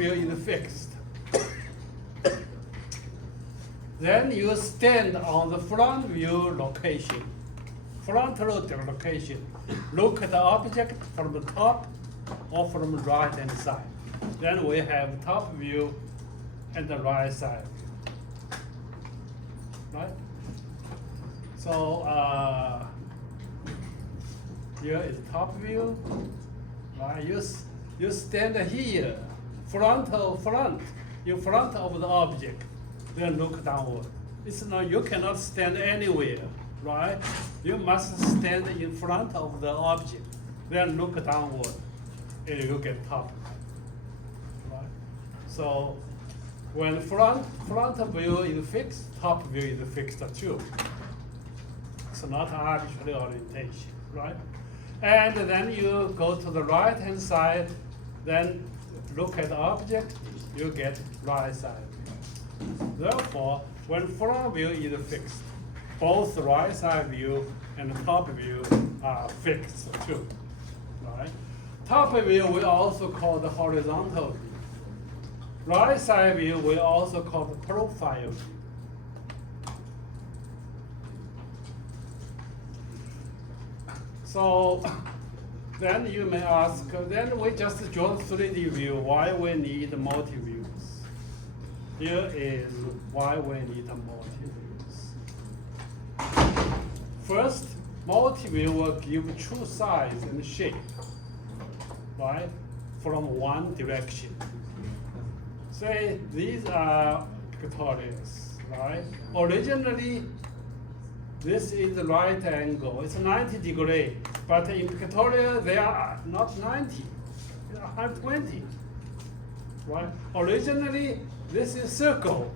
view is fixed. Then you stand on the front view location, frontal location. Look at the object from the top or from the right hand side. Then we have top view and the right side. Right? So here is top view. Right? You stand here, front, in front of the object, then look downward. It's not, you cannot stand anywhere, right? You must stand in front of the object, then look downward, and you get top. Right? So when front view is fixed, top view is fixed too. It's not arbitrary orientation, right? And then you go to the right hand side, then look at the object, you get right side. Therefore, when front view is fixed, both right side view and top view are fixed too, right? Top view we also call the horizontal view. Right side view we also call the profile view. So then you may ask, then we just draw 3D view, why we need multi-views? Here is why we need multi-views. First, multi-view will give true size and shape, right, from one direction. Say these are pictorials, right? Originally, this is the right angle. It's 90 degrees, but in pictorial they are not 90, they are 120. Right? Originally, this is circle,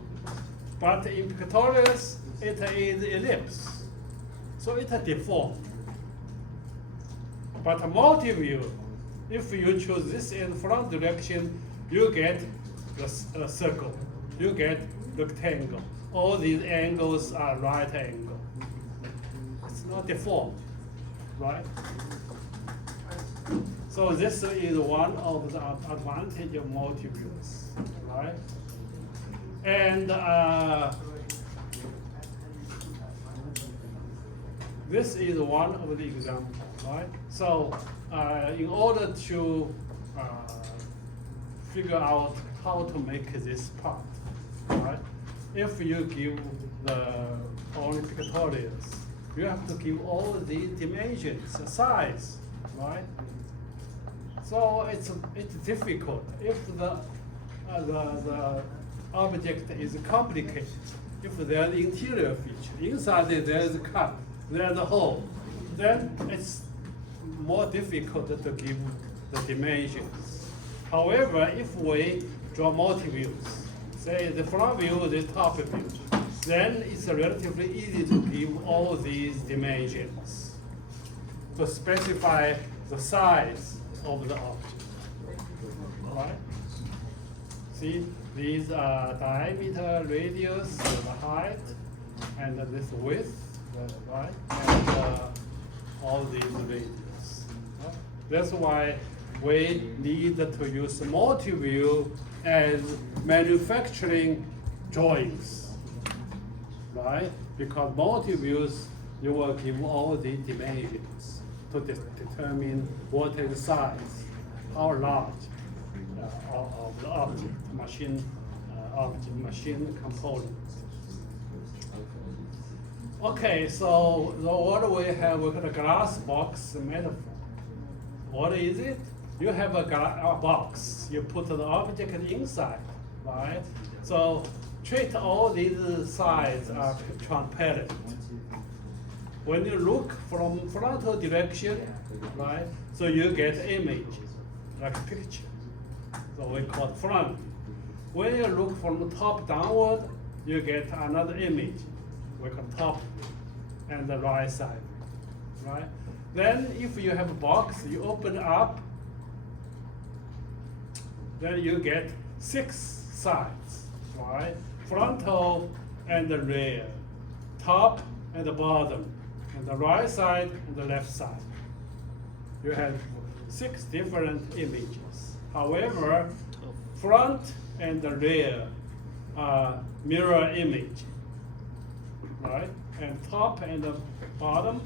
but in pictorials it is ellipse, so it is deformed. But multi-view, if you choose this in front direction, you get the circle, you get rectangle. All these angles are right angle. It's not deformed, right? So this is one of the advantage of multi-views, right? And this is one of the examples, right? So in order to figure out how to make this part, right? If you give the only pictorials, you have to give all the dimensions, size, right? So it's difficult. If the object is complicated, if there is interior feature, inside there is a cut, there is a hole, then it's more difficult to give the dimensions. However, if we draw multi-views, say the front view, the top view, then it's relatively easy to give all these dimensions to specify the size of the object, right? See, these are diameter, radius, the height, and this width, right? And all these radius. Right? That's why we need to use multi-view as manufacturing drawings, right? Because multi-views, you will give all the dimensions to determine what is the size, how large of the object, machine component. Okay, so what we have, we got a glass box metaphor. What is it? You have a box, you put the object inside, right? So treat all these sides as transparent. When you look from frontal direction, right, so you get image, like picture. So we call it front. When you look from the top downward, you get another image. We call top and the right side, right? Then if you have a box, you open it up, then you get 6 sides, right? Frontal and the rear, top and the bottom, and the right side and the left side. You have 6 different images. However, front and the rear are mirror image, right? And top and the bottom,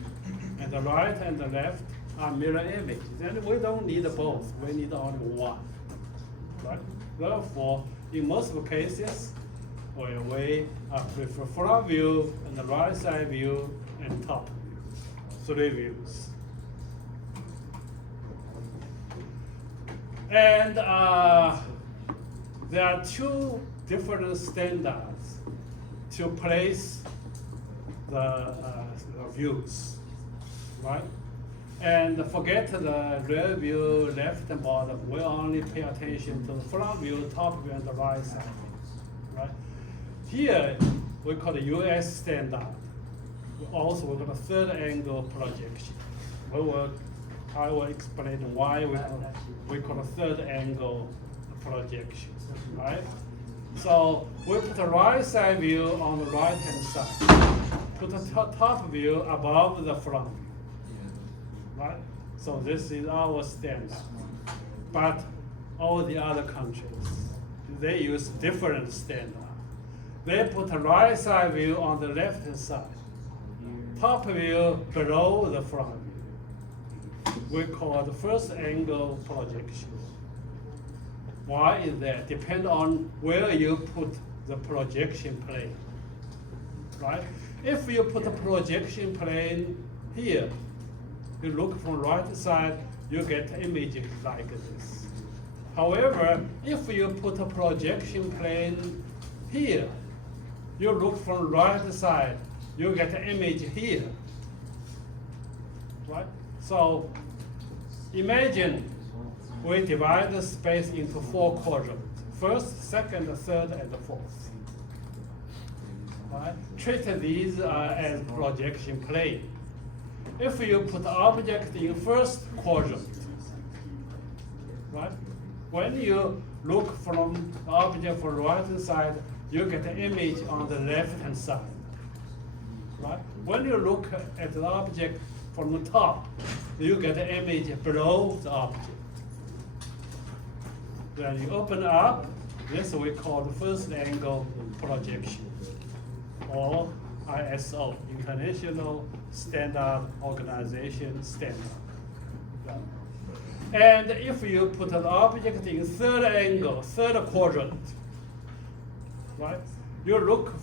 and the right and the left are mirror image. Then we don't need both, we need only one, right? Therefore, in most cases, we prefer front view and the right side view and top view, 3 views. And there are 2 different standards to place the views, right? And forget the rear view, left and bottom. We only pay attention to the front view, top view, and the right side, right? Here, we call the US standard. Also, we call the third angle projection. I will explain why we call the third angle projection, right? So we put the right side view on the right hand side. Put the top view above the front view, right? So this is our standard. But all the other countries, they use different standard. They put the right side view on the left hand side. Top view below the front view. We call the first angle projection. Why is that? Depend on where you put the projection plane, right? If you put the projection plane here, you look from right side, you get image like this. However, if you put a projection plane here, you look from right side, you get an image here, right? So imagine we divide the space into 4 quadrants. First, second, third, and fourth. Right? Treat these as projection plane. If you put the object in first quadrant, right? When you look from the object from right hand side, you get an image on the left hand side. Right? When you look at the object from the top, you get an image below the object. When you open up, this we call the first angle projection, or ISO, International Standard Organization standard. And if you put an object in third angle, third quadrant, right? You look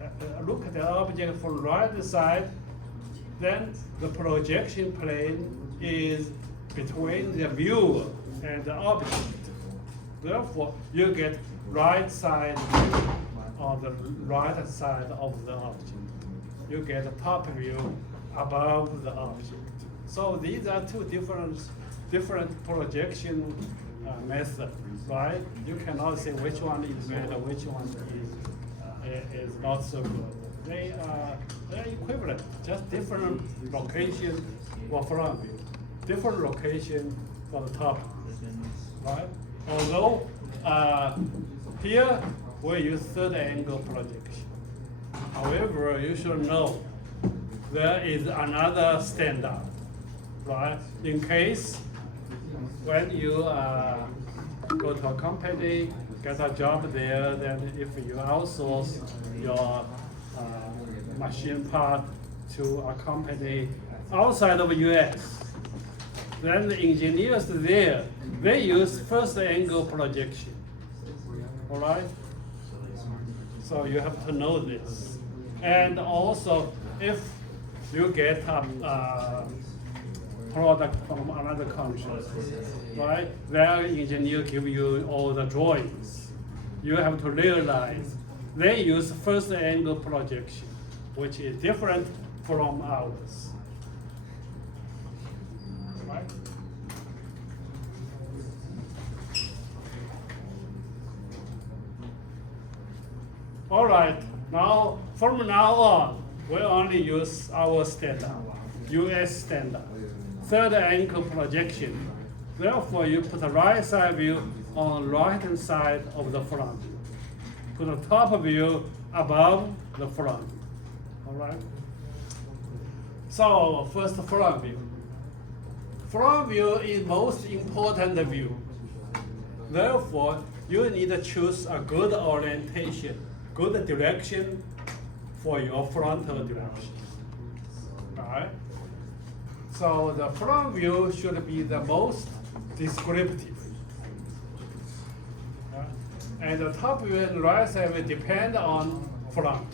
at the object from right side, then the projection plane is between the viewer and the object. Therefore, you get right side on the right side of the object. You get a top view above the object. So these are 2 different projection methods, right? You cannot say which one is better, which one is not so good. They're equivalent, just different location for front view, different location for the top, right? Although here we use third angle projection. However, you should know there is another standard, right? In case when you go to a company, get a job there, then if you outsource your machine part to a company outside of US, then the engineers there, they use first angle projection, all right? So you have to know this. And also, if you get a product from another country, right? Their engineer give you all the drawings. You have to realize they use first angle projection, which is different from ours, right? All right, now from now on, we only use our standard, US standard, third angle projection. Therefore, you put the right side view on the right hand side of the front view. Put the top view above the front view, all right? So first, front view. Front view is most important view. Therefore, you need to choose a good orientation, good direction for your frontal direction. Alright? So the front view should be the most descriptive. And the top view and right side will depend on front.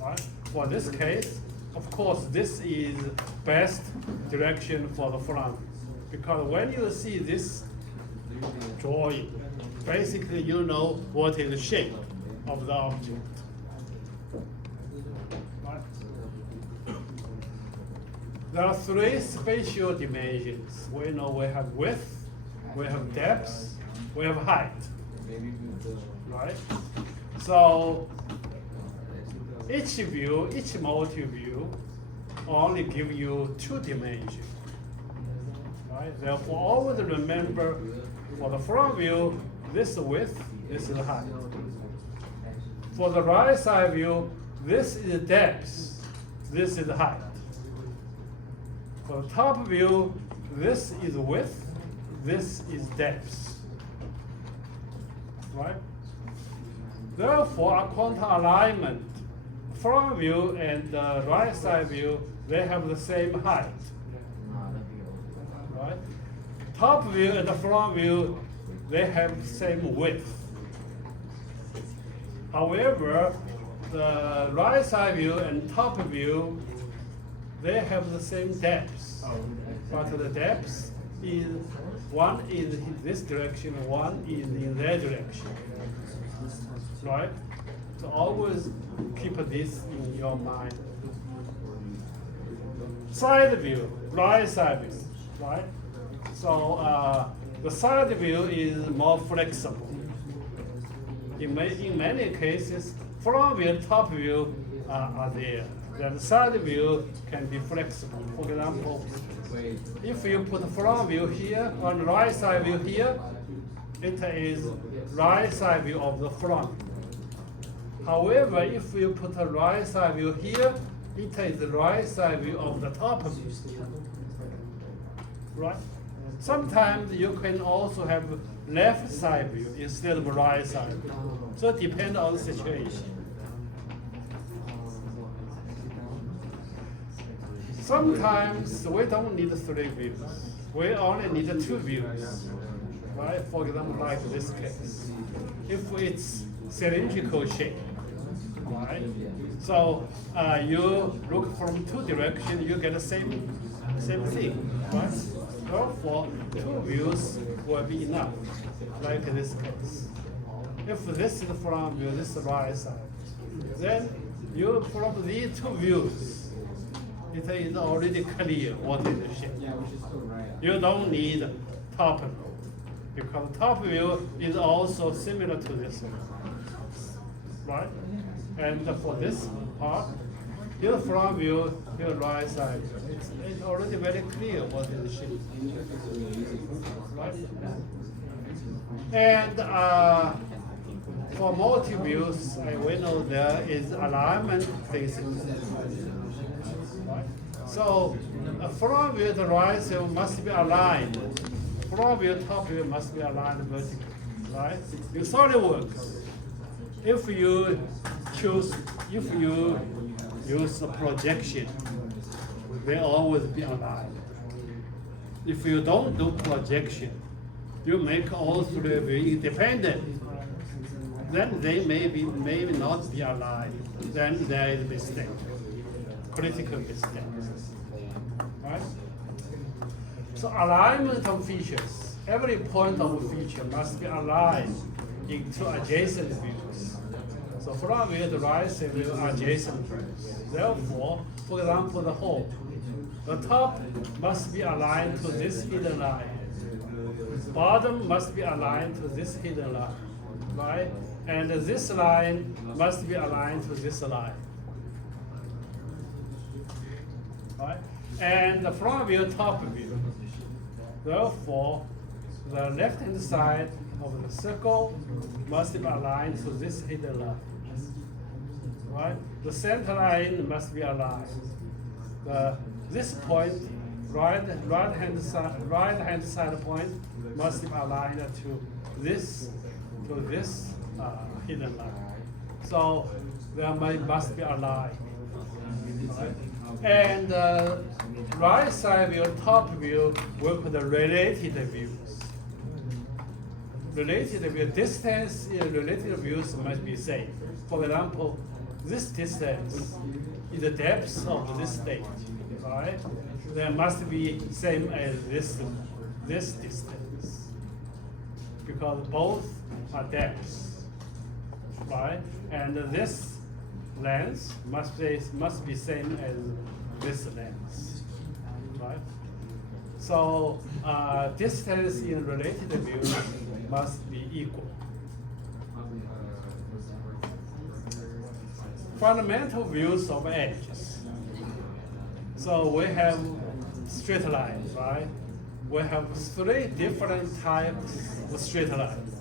Right? For this case, of course, this is best direction for the front. Because when you see this drawing, basically you know what is the shape of the object. Right? There are three spatial dimensions. We know we have width, we have depth, we have height. Right? So each view, each multi-view only give you 2 dimensions. Right? Therefore, always remember for the front view, this is width, this is height. For the right side view, this is depth, this is height. For the top view, this is width, this is depth. Right? Therefore, according to alignment, front view and the right side view, they have the same height. Right? Top view and the front view, they have the same width. However, the right side view and top view, they have the same depth. But the depth is one is in this direction, one is in that direction. Right? So always keep this in your mind. Side view, right side view, right? So the side view is more flexible. In many cases, front view and top view are there. Then the side view can be flexible. For example, if you put front view here and right side view here, it is right side view of the front. However, if you put a right side view here, it is the right side view of the top view. Right? Sometimes you can also have left side view instead of right side view. So it depends on the situation. Sometimes we don't need 3 views. We only need 2 views. Right? For example, like this case. If it's cylindrical shape, right? So you look from 2 directions, you get the same thing, right? Therefore, 2 views will be enough, like this case. If this is the front view, this is the right side, then you from these 2 views, it is already clear what is the shape. You don't need top view, because top view is also similar to this one, right? And for this part, here front view, here right side, it's already very clear what is the shape. Right? And for multi-views, we know there is alignment facing. Right? So a front view, the right side must be aligned. Front view, top view must be aligned vertically. Right? In SolidWorks, if you use a projection, they always be aligned. If you don't do projection, you make all 3 views independent, then they may not be aligned. Then there is a mistake, critical mistake. Right? So alignment of features, every point of a feature must be aligned into adjacent views. So front view, the right side view are adjacent views. Therefore, for example, the hole, the top must be aligned to this hidden line. Bottom must be aligned to this hidden line, right? And this line must be aligned to this line, right? And the front view, top view. Therefore, the left-hand side of the circle must be aligned to this hidden line, right? The center line must be aligned. This point right hand side point must be aligned to this hidden line. So there must be a line. Right? And right side view, top view, we put the related views. Related view, distance in related views must be same. For example, this distance is the depth of this state, right? There must be same as this distance, because both are depths, right? And this length must be same as this length, right? So distance in related views must be equal. Fundamental views of edges. So we have straight lines, right? We have three different types of straight lines.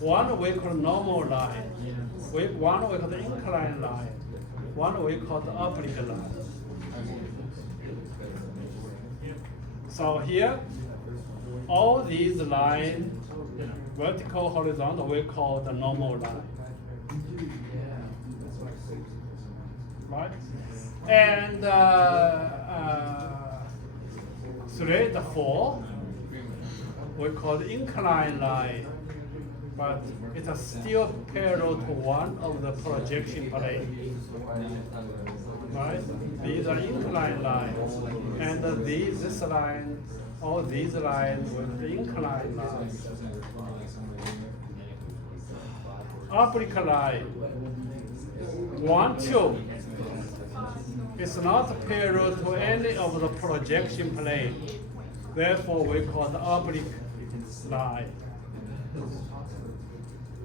One we call normal line, one we call the inclined line, one we call the oblique line. So here, all these lines, vertical, horizontal, we call the normal line. Right? And 3 to 4, we call the inclined line, but it is still parallel to one of the projection plane. Right? These are inclined lines, and this line, all these lines with the inclined lines. Oblique line, 1, 2. It's not parallel to any of the projection plane. Therefore, we call the oblique line.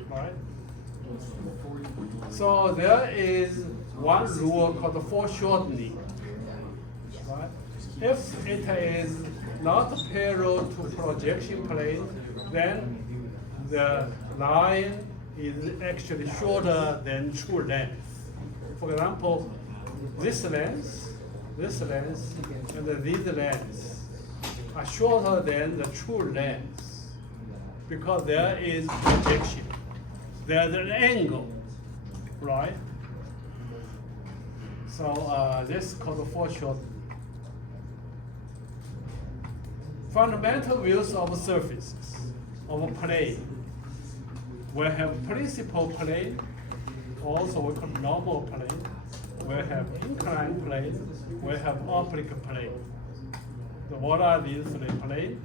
Right? So there is one rule called foreshortening. Right? If it is not parallel to projection plane, then the line is actually shorter than true length. For example, this length, and these lengths are shorter than the true length because there is projection. There's an angle, right? So this is called foreshortening. Fundamental views of surfaces, of a plane. We have principal plane, also we call normal plane. We have inclined plane, we have oblique plane. So what are these three planes?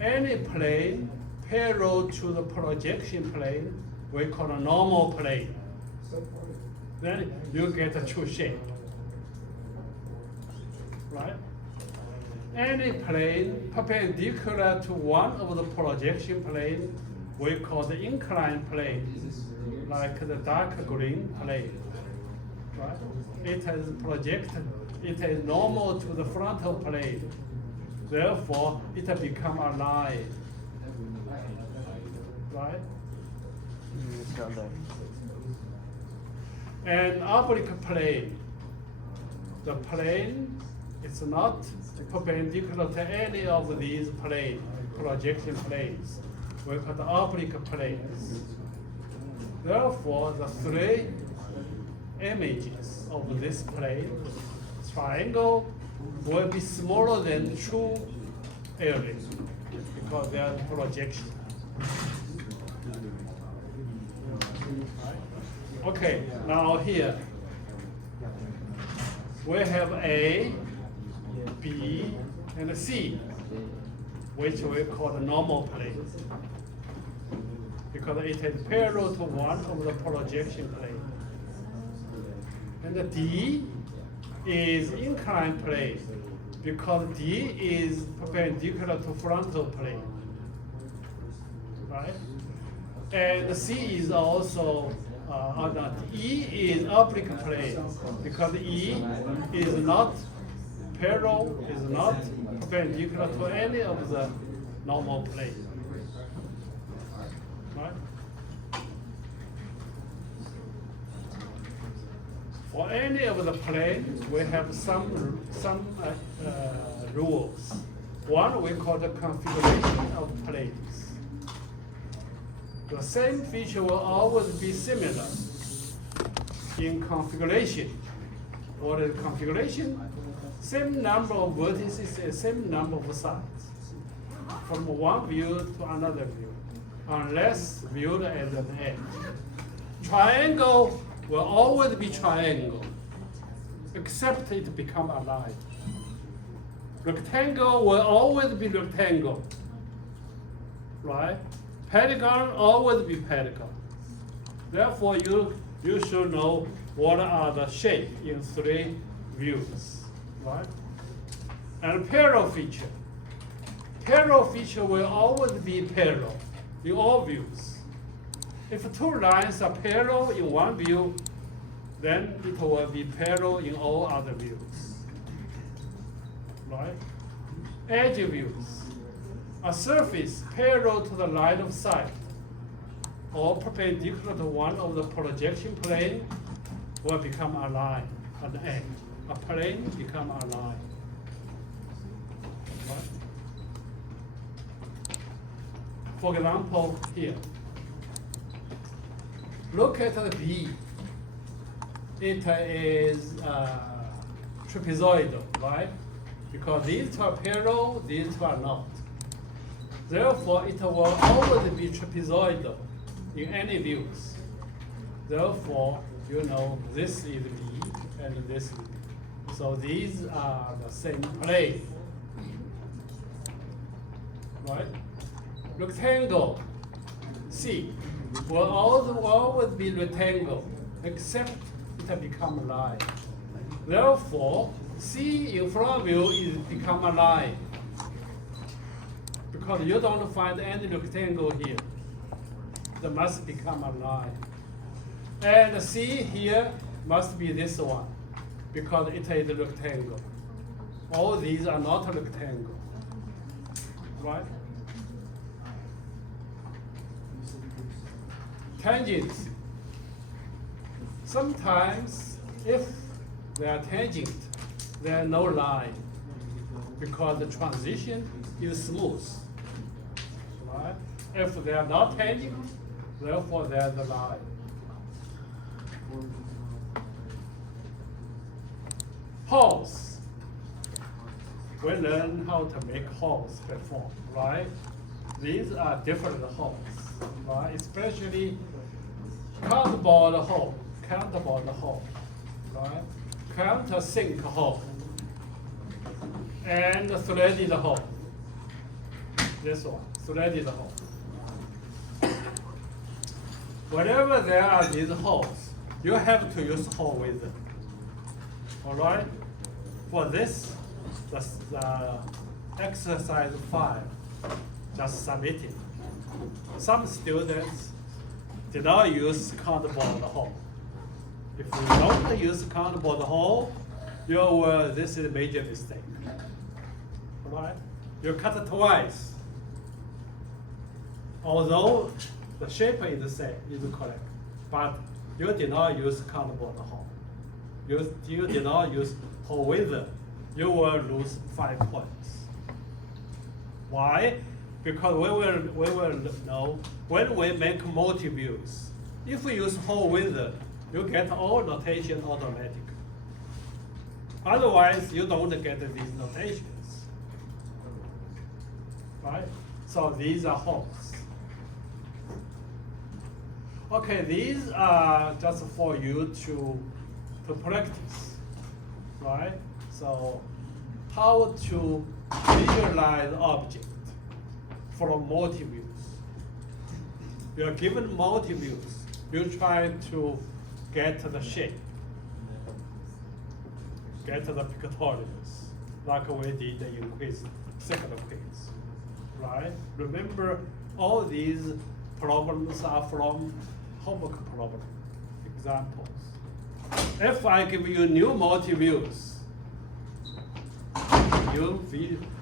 Any plane parallel to the projection plane, we call a normal plane. Then you get a true shape, right? Any plane perpendicular to one of the projection plane, we call the inclined plane, like the dark green plane. Right? It is projected, it is normal to the frontal plane. Therefore, it has become a line. Right? And oblique plane, the plane is not perpendicular to any of these planes, projection planes. We call the oblique planes. Therefore, the three images of this plane, triangle, will be smaller than true area because they are projection. Okay, now here we have A, B, and C, which we call the normal plane because it is parallel to one of the projection plane. And the D is inclined plane because D is perpendicular to frontal plane, right? And the C is also, E is oblique plane because E is not parallel, is not perpendicular to any of the normal plane, right? For any of the plane, we have some rules. One we call the configuration of planes. The same feature will always be similar in configuration. What is configuration? Same number of vertices and same number of sides from one view to another view, unless viewed as an edge. Triangle will always be triangle, except it become aligned. Rectangle will always be rectangle, right? Pentagon always be pentagon. Therefore, you should know what are the shape in three views, right? And parallel feature. Parallel feature will always be parallel in all views. If two lines are parallel in one view, then it will be parallel in all other views, right? Edge views. A surface parallel to the line of sight or perpendicular to one of the projection plane will become a line, an edge. A plane become a line. Right? For example, here. Look at the B. It is trapezoidal, right? Because these two are parallel, these two are not. Therefore, it will always be trapezoidal in any views. Therefore, you know this is B and this is B. So these are the same plane, right? Rectangle, C, will always be rectangle, except it become a line. Therefore, C in front view is become a line, because you don't find any rectangle here. There must become a line. And C here must be this one, because it is a rectangle. All these are not a rectangle, right? Tangents. Sometimes, if they are tangent, there are no line, because the transition is smooth, right? If they are not tangent, therefore there's a line. Holes. We learn how to make holes before, right? These are different holes, right? Especially cardboard hole, right? Countersink hole, and threaded hole. This one, threaded hole. Whenever there are these holes, you have to use hole wizard. All right? For this, the exercise 5 just submitted. Some students did not use cardboard hole. If you don't use cardboard hole, this is a major mistake. All right? You cut it twice. Although the shape is the same, is correct, but you did not use cardboard hole. You did not use hole wizard. You will lose 5 points. Why? Because we will know when we make multi-views. If we use hole wizard, you get all notation automatic. Otherwise, you don't get these notations. Right? So these are holes. Okay, these are just for you to practice, right? So how to visualize object from multi-views. You are given multi-views, you try to get the shape, get the pictorials, like we did in second quiz, right? Remember, all these problems are from homework problem examples. If I give you new multi-views,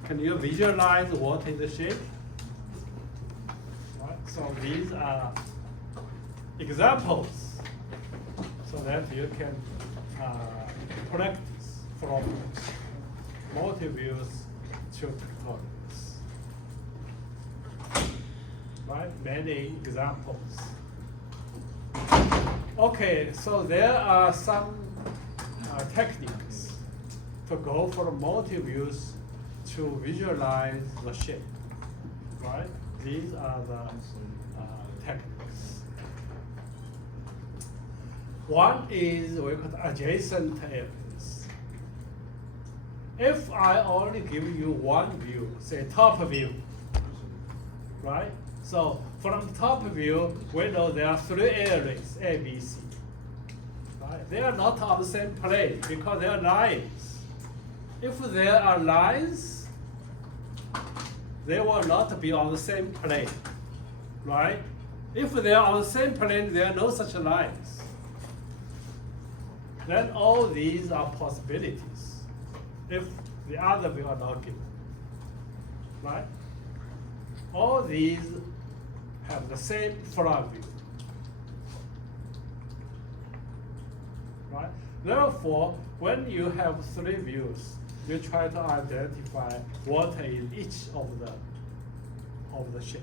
can you visualize what is the shape? Right? So these are examples, so that you can practice from multi-views to pictorials. Right? Many examples. Okay, so there are some techniques to go from multi-views to visualize the shape. Right? These are the techniques. One is we call adjacent areas. If I only give you one view, say top view, right? So from the top view, we know there are three areas, A, B, C. Right? They are not on the same plane because they are lines. If there are lines, they will not be on the same plane, right? If they are on the same plane, there are no such lines. Then all these are possibilities if the other view are not given, right? All these have the same front view, right? Therefore, when you have three views, you try to identify what is each of the shape.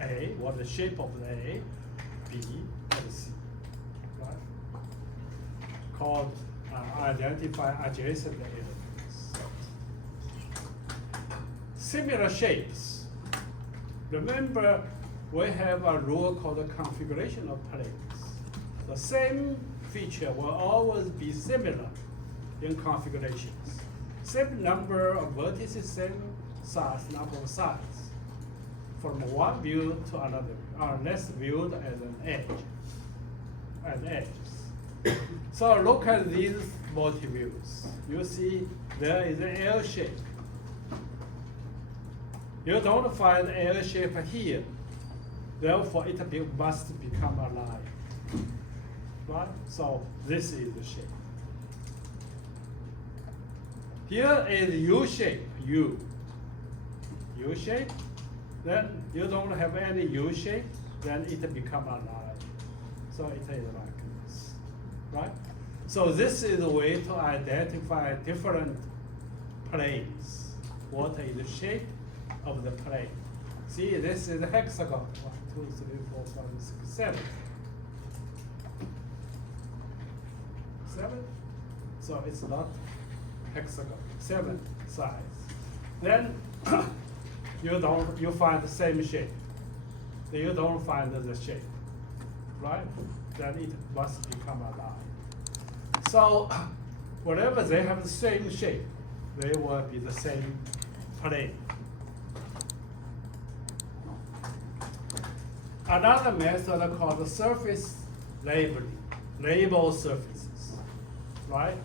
A, what the shape of the A, B, and C, right? Called identify adjacent areas. Similar shapes. Remember, we have a rule called the configuration of planes. The same feature will always be similar in configurations. Same number of vertices, same size, number of sides. From one view to another view, unless viewed as an edge, as edges. So look at these multi-views. You see there is an L shape. You don't find L shape here. Therefore, it must become a line. Right? So this is the shape. Here is U shape, U. U shape. Then you don't have any U shape, then it become a line. So it is like this, right? So this is a way to identify different planes. What is the shape of the plane? See, this is a hexagon. 1, 2, 3, 4, 5, 6, 7. 7? So it's not hexagon. 7 sides. Then you find the same shape. You don't find the shape, right? Then it must become a line. So whenever they have the same shape, they will be the same plane. Another method called surface labeling. Label surfaces, right?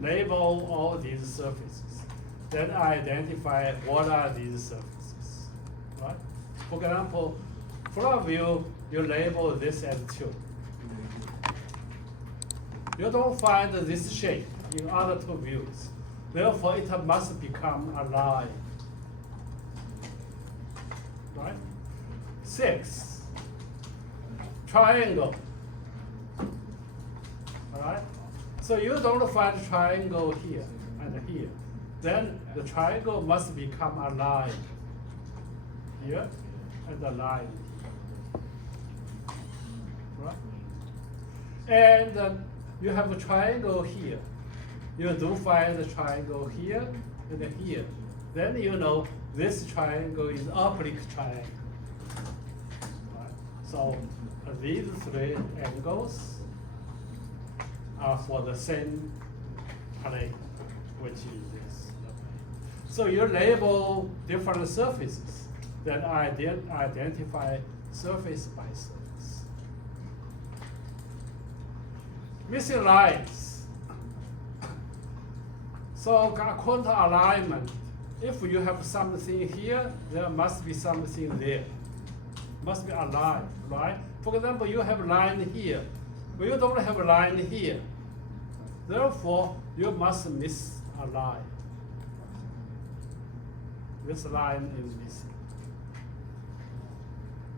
Label all these surfaces. Then identify what are these surfaces, right? For example, front view, you label this as 2. You don't find this shape in other two views. Therefore, it must become a line, right? 6, triangle, all right? So you don't find triangle here and here. Then the triangle must become a line here and a line here, right? And you have a triangle here. You do find the triangle here and here. Then you know this triangle is oblique triangle. Right? So these three angles are for the same plane, which is this. So you label different surfaces, then identify surface by surface. Missing lines. So according to alignment, if you have something here, there must be something there. Must be a line, right? For example, you have a line here, but you don't have a line here. Therefore, you must miss a line. This line is missing,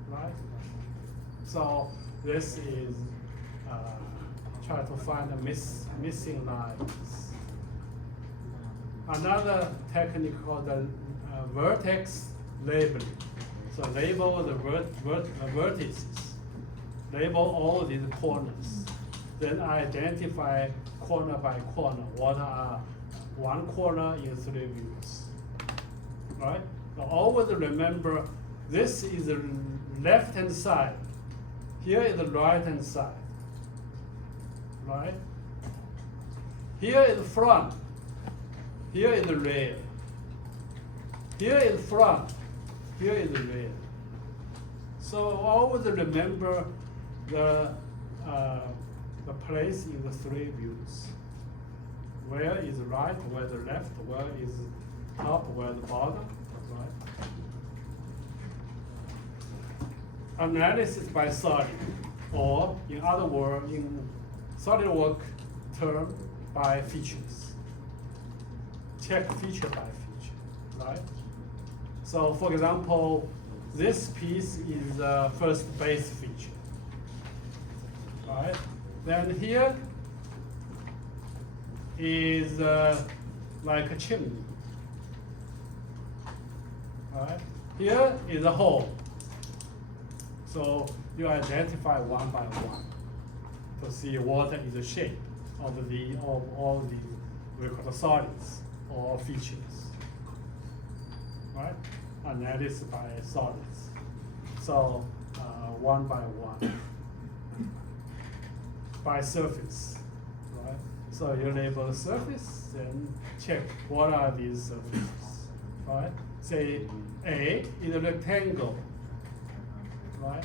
right? So this is try to find the missing lines. Another technique called the vertex labeling. So label the vertices, label all these corners, then identify corner by corner what are one corner in 3 views. Right? Now always remember this is the left hand side, here is the right hand side. Right? Here is front, here is the rear. Here is front, here is the rear. So always remember the place in the 3 views. Where is right, where the left, where is top, where the bottom, right? Analysis by solid, or in other words, in SolidWorks term, by features. Check feature by feature, right? So for example, this piece is the first base feature, right? Then here is like a chimney, right? Here is a hole. So you identify one by one to see what is the shape of all the we call the solids or features, right? Analysis by solids. So one by one. By surface, right? So you label the surface, then check what are these surfaces, right? Say A is a rectangle, right?